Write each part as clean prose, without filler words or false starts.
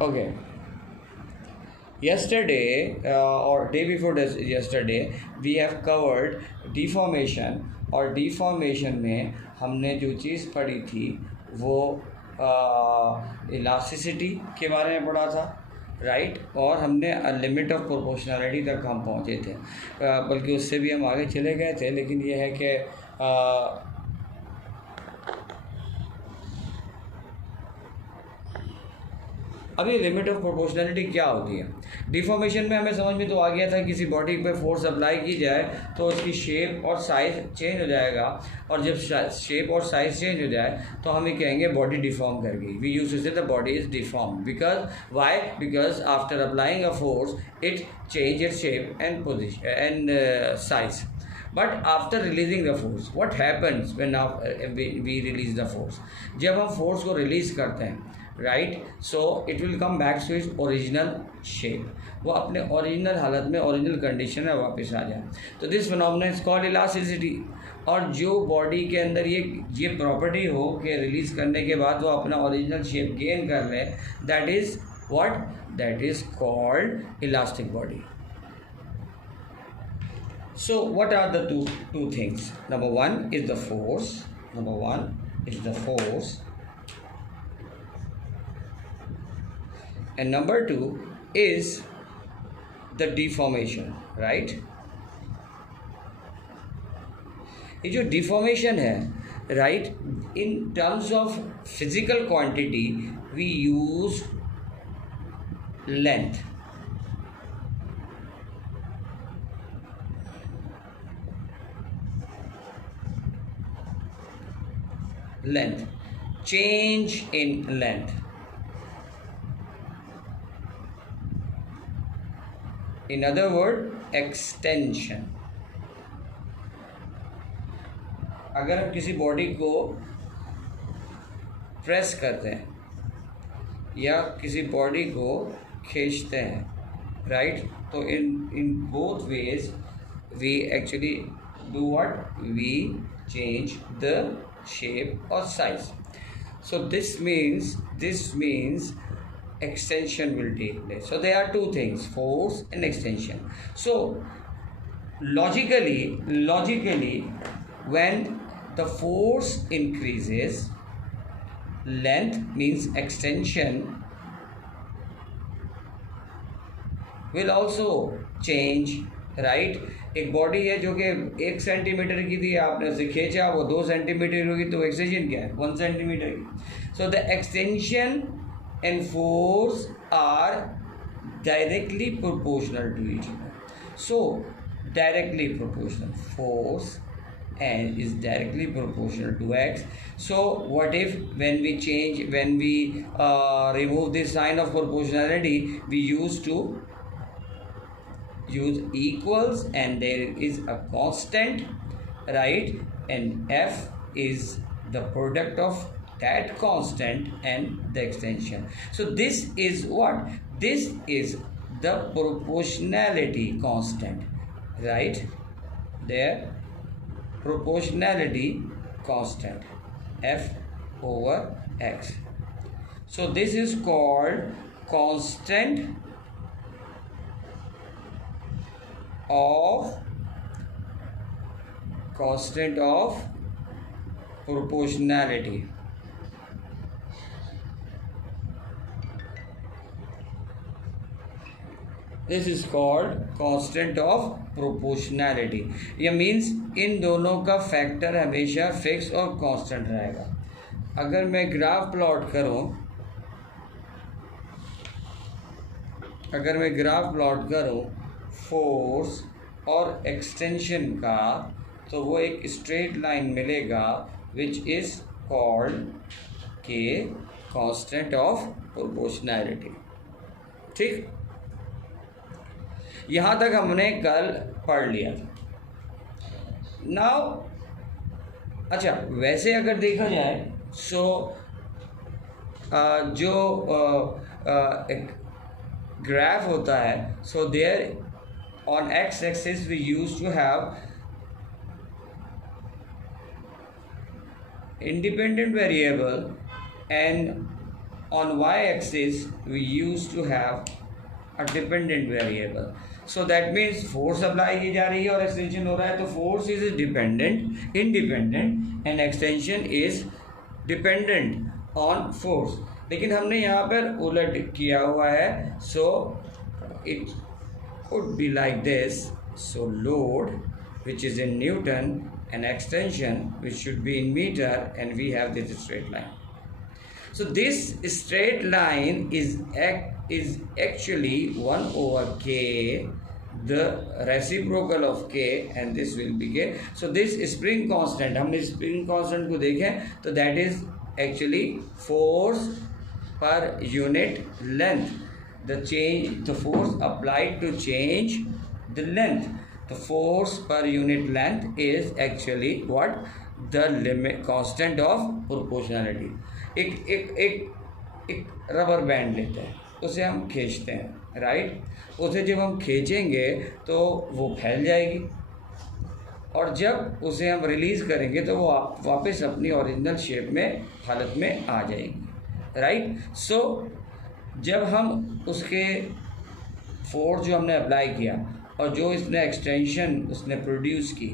Okay. Yesterday or day before yesterday we have covered deformation. और deformation में हमने जो चीज़ पढ़ी थी वो इलास्टिसिटी के बारे में पढ़ा था, राइट। और हमने लिमिट ऑफ प्रोपोर्शनैलिटी तक हम पहुँचे थे, बल्कि उससे भी हम आगे चले गए थे। लेकिन ये है कि अभी लिमिट ऑफ प्रोपोर्शनैलिटी क्या होती है। डिफॉर्मेशन में हमें समझ में तो आ गया था, किसी बॉडी पे फोर्स अप्लाई की जाए तो उसकी शेप और साइज चेंज हो जाएगा, और जब शेप और साइज चेंज हो जाए तो हम ये कहेंगे बॉडी डिफॉर्म कर गई। We use to say the body is deform because why, because after applying a force it change its shape and position and size. But after releasing the force, what happens when we release the force? जब हम force को release करते हैं, right, so it will come back to its original shape. वो अपने original हालत में, original condition में वापस आ जाए। तो this phenomenon is called elasticity। और जो बॉडी के अंदर ये प्रॉपर्टी हो कि रिलीज करने के बाद वो अपना ओरिजिनल शेप गेन कर ले, that is what, that is called elastic body. So what are the two things? Number one is the force. Number one is the force. And number two is the deformation, right? ये जो deformation है, right, in terms of physical quantity we use length. Length, change in length. In other word, extension. अगर हम किसी body को press करते हैं या किसी बॉडी को खींचते हैं, राइट, तो in both ways we actually do what, we change the shape or size. So this means extension will take place. So there are two things, force and extension. So logically when the force increases, length means extension will also change, right. एक body है जो कि 1 centimetre की थी, आपने उसे खींचा, वो 2 सेंटीमीटर होगी, तो एक्सटेंशन क्या है, 1 सेंटीमीटर की। So the extension and force are directly proportional to each other. So directly proportional, force and is directly proportional to x. So what if when we remove this sign of proportionality, we use equals and there is a constant, right, and f is the product of that constant and the extension. So this is what, this is the proportionality constant, right there, proportionality constant, f over x. So this is called constant of proportionality. This is called constant of proportionality. ये means in दोनों का factor हमेशा fix और constant रहेगा। अगर मैं graph plot करूं force और एक्सटेंशन का, तो वो एक स्ट्रेट लाइन मिलेगा विच इज कॉल्ड के कांस्टेंट ऑफ प्रोपोर्शनैलिटी। ठीक, यहाँ तक हमने कल पढ़ लिया था। नाउ अच्छा, वैसे अगर देखा जाए सो जो एक ग्राफ होता है, so there on x axis we used to have independent variable and on y-axis we used to have a dependent variable. So that means force apply की जा रही है और एक्सटेंशन हो रहा है, तो force is dependent independent and extension is dependent on force. लेकिन हमने यहाँ पर उलट किया हुआ है. So it would be like this. So load which is in Newton and extension which should be in meter, and we have this straight line. So this straight line is actually 1 over k, the reciprocal of k, and this will be k. So this spring constant, हमने spring constant को देखें तो that is actually force per unit length. The force applied to change the length. The force per unit length is actually what? The limit constant of proportionality. एक rubber band लेते हैं, उसे हम खींचते हैं, राइट. उसे जब हम खींचेंगे तो वो फैल जाएगी, और जब उसे हम रिलीज़ करेंगे तो वो वापस अपनी ओरिजिनल शेप में हालत में आ जाएगी, राइट. सो जब हम उसके फोर्स जो हमने अप्लाई किया और जो इसने एक्सटेंशन उसने प्रोड्यूस की,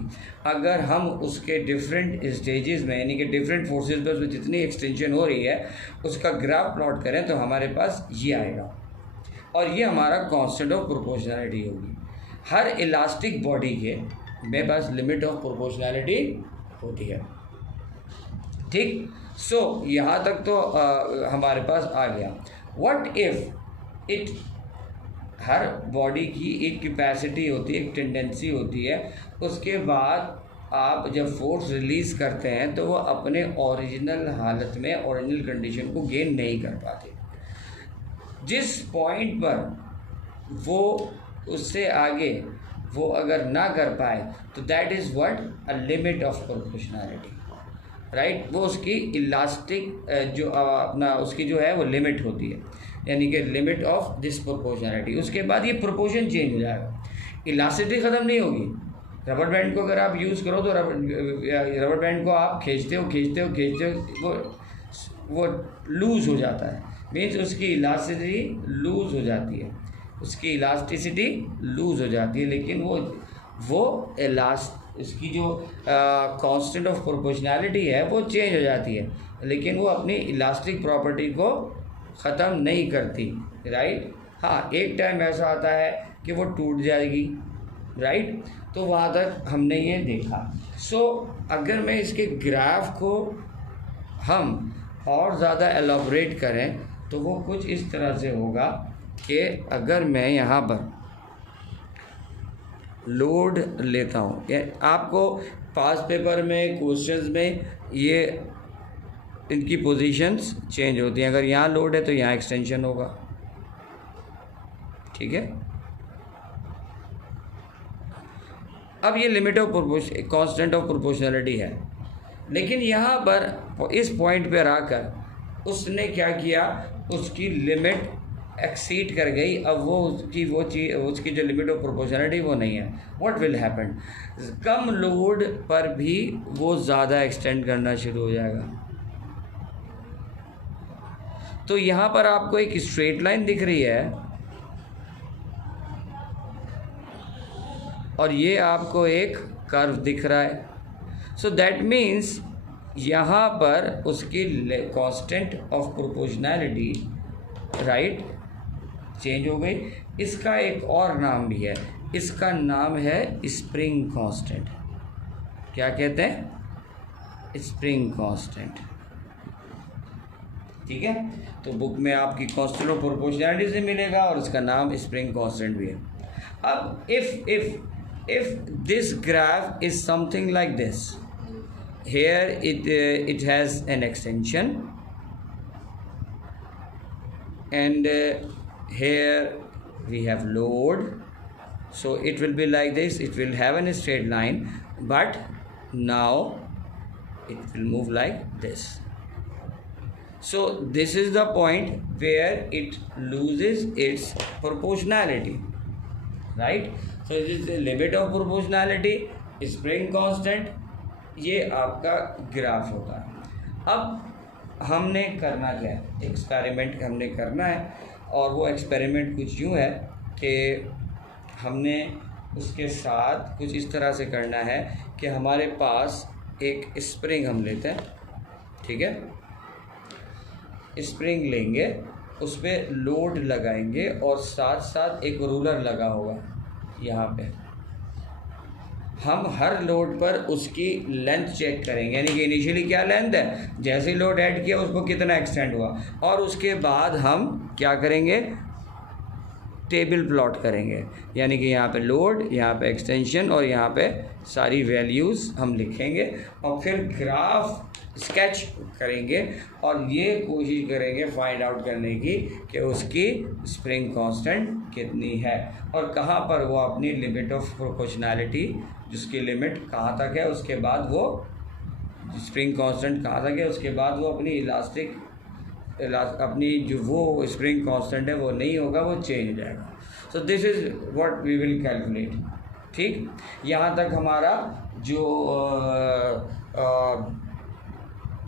अगर हम उसके डिफरेंट स्टेजेस में यानी कि डिफरेंट फोर्सेस पर उसमें जितनी एक्सटेंशन हो रही है उसका ग्राफ प्लॉट करें तो हमारे पास ये आएगा, और ये हमारा कांस्टेंट ऑफ प्रोपोर्शनैलिटी होगी. हर इलास्टिक बॉडी के में बस लिमिट ऑफ प्रोपोर्शनैलिटी होती है, ठीक. सो यहाँ तक तो हमारे पास आ गया. What if it, her body की एक कैपेसिटी होती है, एक टेंडेंसी होती है, उसके बाद आप जब फोर्स रिलीज़ करते हैं तो वो अपने ओरिजिनल हालत में ओरिजिनल कंडीशन को गेन नहीं कर पाते. जिस पॉइंट पर वो उससे आगे वो अगर ना कर पाए तो that is what a limit of proportionality, right. वो उसकी इलास्टिक जो अपना उसकी जो है वो लिमिट होती है, यानी कि लिमिट ऑफ दिस प्रोपोर्शनैलिटी. उसके बाद ये प्रोपोर्शन चेंज हो जाएगा, इलास्टिसिटी ख़त्म नहीं होगी. रबर बैंड को अगर आप यूज़ करो तो रबर बैंड को आप खींचते हो वो लूज़ हो जाता है, मीन्स उसकी इलास्टिसिटी लूज़ हो जाती है, उसकी इलास्टिसिटी लूज़ हो जाती है. लेकिन वो इसकी जो कांस्टेंट ऑफ प्रोपोर्शनैलिटी है वो चेंज हो जाती है, लेकिन वो अपनी इलास्टिक प्रॉपर्टी को ख़त्म नहीं करती, राइट. हाँ, एक टाइम ऐसा आता है कि वो टूट जाएगी, राइट. तो वहाँ तक हमने ये देखा. सो अगर मैं इसके ग्राफ को हम और ज़्यादा एलॉबरेट करें तो वो कुछ इस तरह से होगा कि अगर मैं यहाँ पर लोड लेता हूँ, आपको पास पेपर में क्वेश्चंस में ये इनकी पोजीशंस चेंज होती हैं. अगर यहाँ लोड है तो यहाँ एक्सटेंशन होगा, ठीक है. अब ये limit of constant of proportionality है, लेकिन यहाँ पर इस पॉइंट पर आकर उसने क्या किया, उसकी लिमिट एक्सीड कर गई. अब वो उसकी जो लिमिट ऑफ प्रोपोर्शनैलिटी वो नहीं है. What will happen, come load पर भी वो ज़्यादा एक्सटेंड करना शुरू हो जाएगा. तो यहाँ पर आपको एक स्ट्रेट लाइन दिख रही है और ये आपको एक कर्व दिख रहा है. सो दैट मीन्स यहाँ पर उसकी constant of proportionality, right, change हो गई. इसका एक और नाम भी है, इसका नाम है स्प्रिंग कांस्टेंट. क्या कहते हैं? स्प्रिंग कांस्टेंट, ठीक है. तो बुक में आपकी कांस्टेंट ऑफ प्रोपोर्शनैलिटी से मिलेगा और इसका नाम स्प्रिंग कांस्टेंट भी है. अब if this graph is something like this, here it has an extension and here we have load, so it will be like this. It will have a straight line, but now it will move like this. So this is the point where it loses its proportionality, right? So this is the limit of proportionality, spring constant. ये आपका graph होता है. अब हमने करना क्या है, experiment हमने करना है। और वो एक्सपेरिमेंट कुछ यूँ है कि हमने उसके साथ कुछ इस तरह से करना है कि हमारे पास एक स्प्रिंग हम लेते हैं, ठीक है, स्प्रिंग लेंगे, उस पर लोड लगाएंगे और साथ साथ एक रूलर लगा होगा यहाँ पे। हम हर लोड पर उसकी लेंथ चेक करेंगे, यानी कि इनिशियली क्या लेंथ है, जैसे ही लोड ऐड किया उसको कितना एक्सटेंड हुआ, और उसके बाद हम क्या करेंगे, टेबल प्लॉट करेंगे, यानी कि यहाँ पे लोड, यहाँ पे एक्सटेंशन और यहाँ पे सारी वैल्यूज़ हम लिखेंगे और फिर ग्राफ स्केच करेंगे और ये कोशिश करेंगे फाइंड आउट करने की कि उसकी स्प्रिंग कांस्टेंट कितनी है और कहाँ पर वो अपनी लिमिट ऑफ प्रोपोर्शनैलिटी, जिसकी लिमिट कहाँ तक है, उसके बाद वो स्प्रिंग कांस्टेंट कहाँ तक है, उसके बाद वो अपनी अपनी जो वो स्प्रिंग कांस्टेंट है वो नहीं होगा, वो चेंज हो जाएगा। So this is what we will calculate. ठीक, यहाँ तक हमारा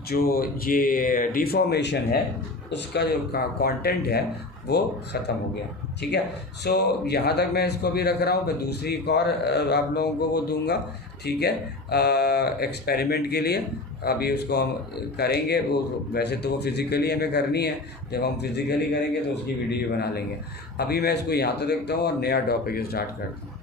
जो ये डिफॉर्मेशन है उसका जो कंटेंट है वो ख़त्म हो गया। ठीक है, सो यहाँ तक मैं इसको भी रख रहा हूँ। मैं दूसरी एक और आप लोगों को वो दूंगा, ठीक है, एक्सपेरिमेंट के लिए। अभी उसको हम करेंगे, वो वैसे तो वो फिज़िकली हमें करनी है, जब हम फिज़िकली करेंगे तो उसकी वीडियो बना लेंगे। अभी मैं इसको यहाँ तक देखता हूँ और नया टॉपिक स्टार्ट करता हूँ।